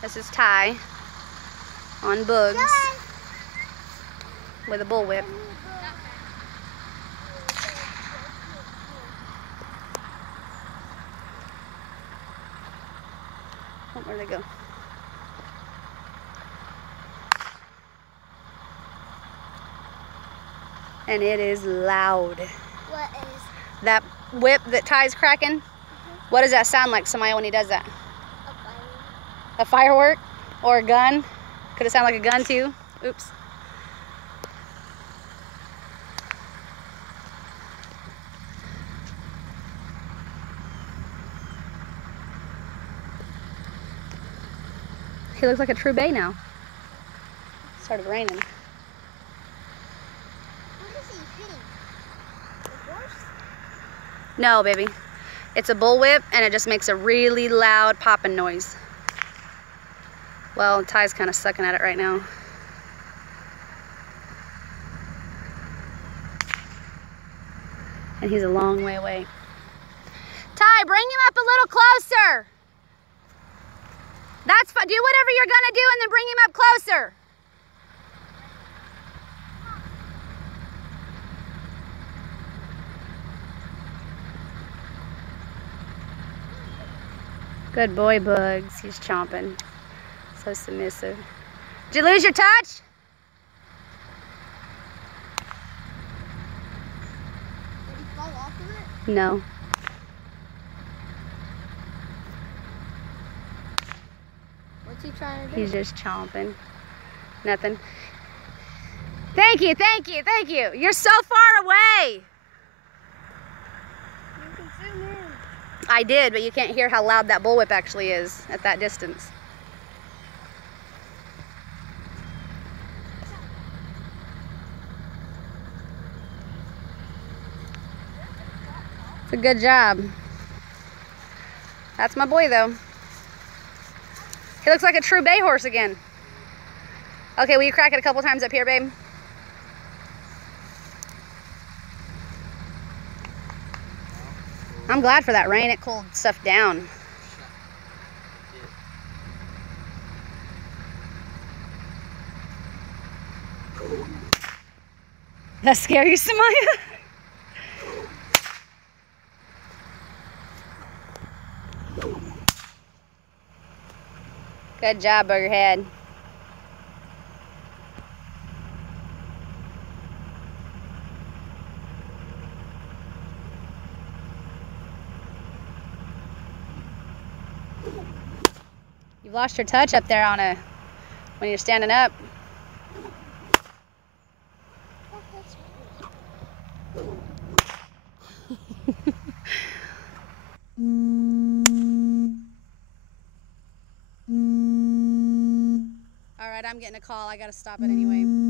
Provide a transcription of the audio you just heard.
This is Ty on Boogs with a bullwhip. Oh, where'd they go? And it is loud. What is? That whip that Ty's cracking? What does that sound like, Samaya, when he does that? A firework? Or a gun? Could it sound like a gun too? Oops. He looks like a true bay now. It started raining. What is he hitting? The horse? No, baby. It's a bullwhip and it just makes a really loud popping noise. Well, Ty's kind of sucking at it right now. And he's a long way away. Ty, bring him up a little closer. That's fine. Do whatever you're gonna do and then bring him up closer. Good boy, Boogs. He's chomping. So submissive. Did you lose your touch? Did he fall off of it? No. What's he trying to do? He's just chomping. Nothing. Thank you, thank you, thank you. You're so far away. You can zoom in. I did, but you can't hear how loud that bullwhip actually is at that distance. It's a good job. That's my boy, though. He looks like a true bay horse again. Okay, will you crack it a couple times up here, babe? I'm glad for that rain. It cooled stuff down. That scare you, Samaya? Good job, Boogerhead. You've lost your touch up there on when you're standing up. All right, I'm getting a call. I gotta stop it anyway.